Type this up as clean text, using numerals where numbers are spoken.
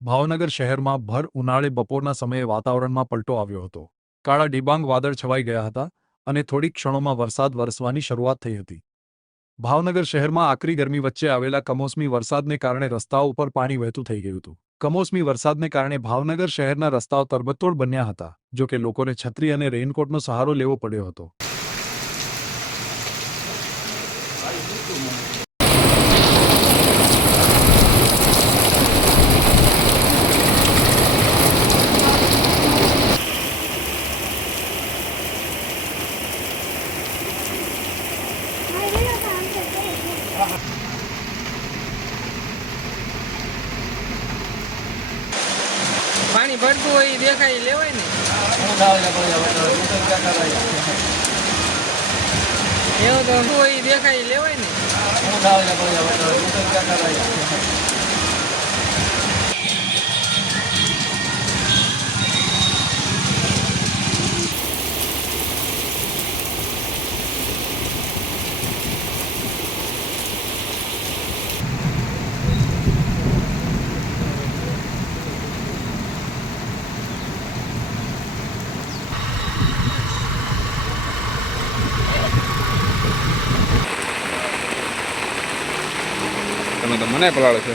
ભાવનગર શહેરમાં ભર ઉનાળે બપોરના સમયે વાતાવરણમાં પલટો આવ્યો હતો. કાળા ડિબાંગ વાદળ છવાઈ ગયા હતા અને થોડી ક્ષણોમાં વરસાદ વરસવાની શરૂઆત થઈ હતી. ભાવનગર શહેરમાં આકરી ગરમી વચ્ચે આવેલા કમોસમી વરસાદને કારણે રસ્તાઓ ઉપર પાણી વહેતું થઈ ગયું હતું. કમોસમી વરસાદને કારણે ભાવનગર શહેરના રસ્તાઓ તરબતોડ બન્યા હતા, જો કે લોકોને છત્રી અને રેઇનકોટનો સહારો લેવો પડ્યો હતો. પાણી ભરતું હોય એ દેખાય લેવાય ને એવું તો હોય એ દેખાય લેવાય ને તમે તો મને પલાળો છો.